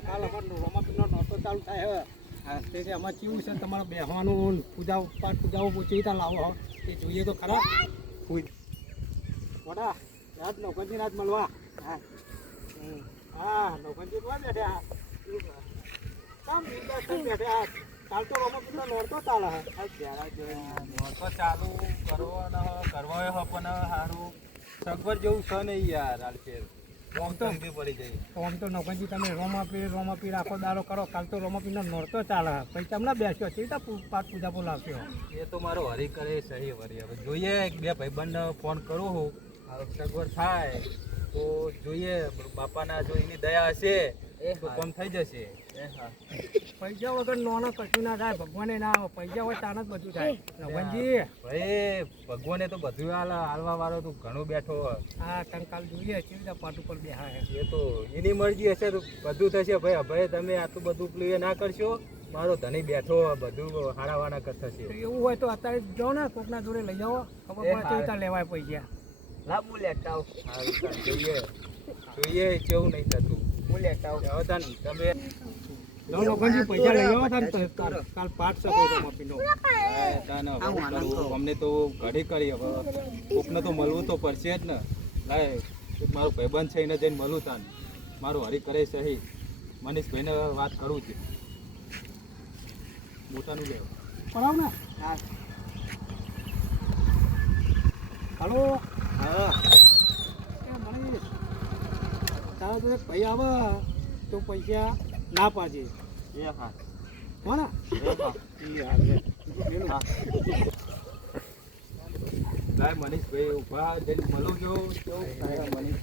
કાલ અમારે રમાપીરનો નોરતો ચાલુ થાય હવે હા તે અમારે કેવું છે તમારે બેહવાનું પૂજા પાઠ પૂજાઓ કેવી રીતે લાવો એ જોઈએ તો ખરા મોટા રાત નૌકરજી રાત મળવા હા હા નૌકરજી કોણ બેઠા કામ બેઠા કાલ તો રમાપીરનો નોરતો ચાલે નોરતો ચાલુ કરવા હો પણ સારું સગવડ જેવું છે નહીં યાર હાલ ફેર આમ તો પડી જાય આમ તો નૌકરજી તમે રોમાપીર આખો દાડો કરો કાલ તો રોમાપીરનો નોરતો ચાલે પછી તમને બેસ્યો છે પાઠ પૂજા બોલાવશો એ તો મારો હરી કરે સહી વરી હવે જોઈએ એક બે ભાઈબંધને ફોન કરું હું સગવડ થાય તો જોઈએ બાપાના જો એની દયા હશે તો કોમ થઈ જશે પૈસા વગર નોનો કશું ના થાય ભગવાને ના પૈસા હોય તાન જ બધું થાય નવનજી ભાઈ ભગવાને તો બધું હાલવા વાળો તું ઘણો બેઠો હા કંકાલ જોઈએ કેવી રીતે પાટ ઉપર બેહા એ તો એની મરજી હશે તો બધું થશે ભાઈ ભાઈ તમે આટલું બધું પેલું એ ના કરશો મારો ધણી બેઠો બધું હારાવાના થશે એવું હોય તો અત્યારે જાઓ ને કોકના જોડે લઈ જાઓ ખબર પડે કેવી રીતે લેવાય પૈસા લાભ લેતા જોઈએ જોઈએ કેવું નહીં થતું હું લેતા આવું તમે પૈસા લઈ આવો કાલ પાઠ અમને તો ઘડી કરી હવે કોકને તો મળવું તો પડશે જ ને લાય મારો ભાઈબંધ છે એને જઈને મળું તાન મારું હરી કરે સહી મનીષભાઈને વાત કરું છું મોટાનું લેવું પડાવ ને હાલો હા મનીષ તારા તો ભાઈ આવે તો પૈસા ના પાજે એ હા હો ને લાય મનીષભાઈ ઉભા જઈને મળું જો કેવું થાય મનીષ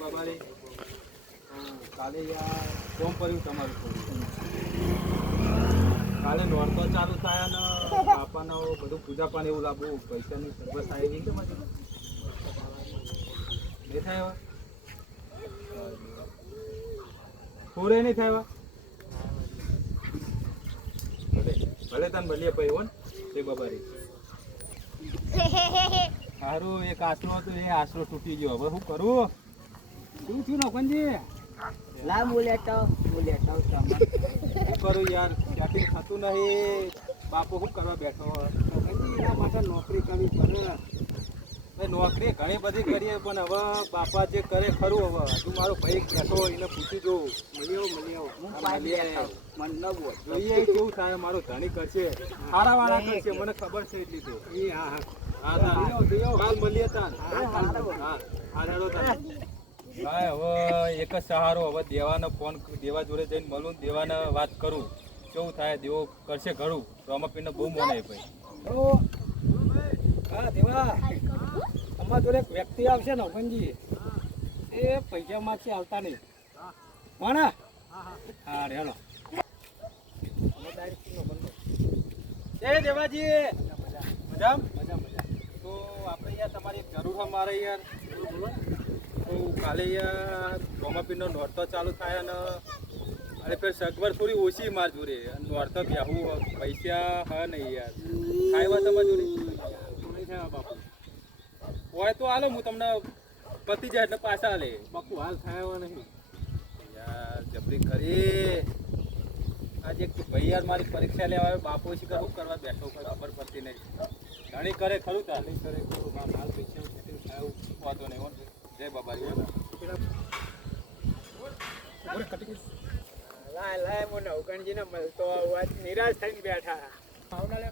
બાબા રે કાલે યાર કોમ કર્યું તમારું થોડું કાલે નોરતો ચાલુ થાય ને બાપાનો બધું પૂજા પાણી એવું લાવવું પૈસાની સગવડ થાય નહીં નહીં થાય થોડે નહીં થાય ભલે તને ભલે ભાઈ હો ને તે બાબારી સારું એક આશરો હતો એ આશરો તૂટી ગયો હવે શું કરું શું થયું નોકનજી લા બોલેતો શું કરું યાર સેટિંગ થતું નહીં બાપો શું કરવા બેઠો એના માટે નોકરી કરવી પડે ભાઈ નોકરી ઘણી બધી કરીએ પણ હવે બાપા જે કરે ખરું હવે હજુ મારો ભાઈ બેઠો એને પૂછી જોઉં હું પાઈ લેતો મન ન બોલ જોઈએ કેવું થાય મારો ધણી કરશે સારા વાળા કરશે મને ખબર છે એટલી તો એ હા હા કાલ મળીએ તાન હવે એક જ સહારો હવે દેવાનો ફોન દેવા જોડે જઈને મળું દેવાને વાત કરું કેવું થાય દેવો કરશે ખરું રોમાપીરને બહુ મોને ભાઈ હા દેવા અમારા જોડે એક વ્યક્તિ આવશે ને અવનજી એ પૈસામાંથી આવતા નહીં કોના હા રેલો એ દેવાજી મજા તો આપણે યાર તમારી એક જરૂર છે મારે યાર તો કાલે યાર રોમાપીરનો નોરતો ચાલુ થાય અને ફેર સગવડ થોડી ઓછી માર જોડે નોરતો બેહું પૈસા હા નહીં યાર ખાવા તમારા જોડે બાપુ હોય તો હાલો હું તમને પતી જાય એટલે પાછા હાલે બાપુ હાલ થાય નહીં યાર જબરી ખરી આજે એક ભાઈ યાર મારી પરીક્ષા લેવા આવ્યો બાપુ શીખર શું કરવા બેઠો ખબર પડતી નહીં ઘણી કરે ખરું તાર નહીં કરે ખરું હાલ પૈસા સેટિંગ થાય વાંધો નહીં જય બાબા લાય મને અવગણજી ને મળતો નિરાશ થઈને બેઠા આવના લે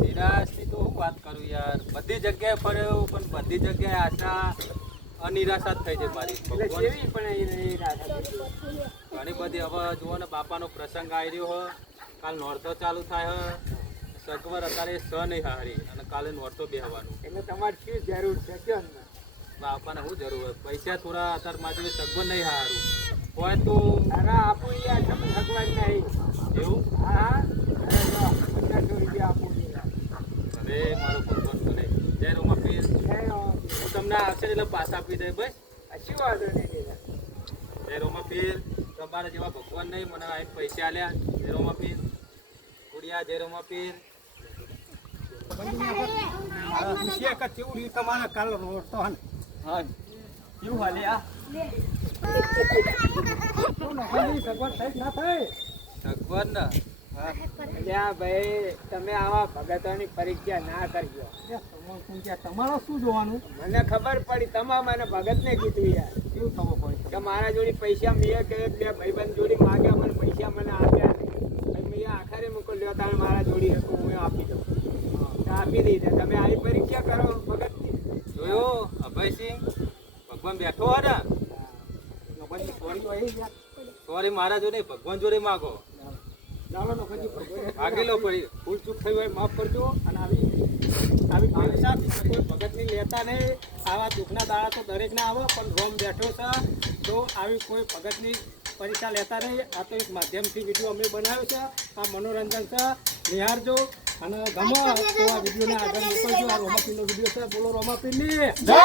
નિરાશની તો હું વાત કરું યાર બધી જગ્યાએ ફર્યો પણ બધી જગ્યાએ આશા અનિરાશા જ થઈ છે મારી ઘણી બધી હવે જુઓ ને બાપાનો પ્રસંગ આવી રહ્યો હોય કાલ નોરતો ચાલુ થાય સગવર અત્યારે સ નહીં હારી અને કાલે નોરતો બેહવાનું એટલે તમારે શું જરૂર છે કે બાપાને શું જરૂર હોય પૈસા થોડા અત્યારે મારી સગવડ નહીં હારું હોય તો આપું યાર તમે એટલે પાછા આપી દે બસ. કશું વાંધો નહીં દેવા. જય રોમાપીર, તમારા જેવા ભગવાન નહીં મને આઈને પૈસા આલ્યા. જય રોમાપીર, કુડિયા જય રોમાપીર. પૂછીએ કે કેવું રહ્યું તમારે કાલ રોડતો હન હા કેવું હાલે આ શું નોકરી સગવડ થઈ ના થઈ ભગવાન ને અલ્યા ભાઈ તમે આવા ભગતોની પરીક્ષા ના કરજો. તમારો શું જોવાનું? મને ખબર પડી તમા મને ભગત ને કીધું યાર. કેવું ખબર પડી કે મારા જોડે પૈસા મેં કે બે ભાઈબંધ જોડે માગ્યા, મને પૈસા મને આપ્યા નહીં. મેં આખરે મૂકો લ્યો તારે મારા જોડી હતું હું આપી દઉં. આપી દીધા. તમે આવી પરીક્ષા કરો ભગતની. જોયો અભયસિંહ, ભગવાન બેઠો હોય ને, સોરી મારા જોડે ભગવાન જોડે માગો. ચાલો નોકરજી માગી લો પડી. ભૂલ ચૂક થઈ હોય માફ કરજો. અને આવી પરીક્ષા કોઈ ભગતની લેતા નહીં. આવા દુઃખના દાડા તો દરેકને આવે, પણ રોમ બેઠો છે તો આવી કોઈ ભગતની પરીક્ષા લેતા નહીં. આ તો એક માધ્યમથી વિડીયો અમે બનાવ્યો છે. આ મનોરંજન છે, નિહાળજો અને ગમો તો આ વિડીયોને આગળ મોકલજો. આ રોમાપીરનો વિડીયો છે. બોલો રોમાપીરની જય.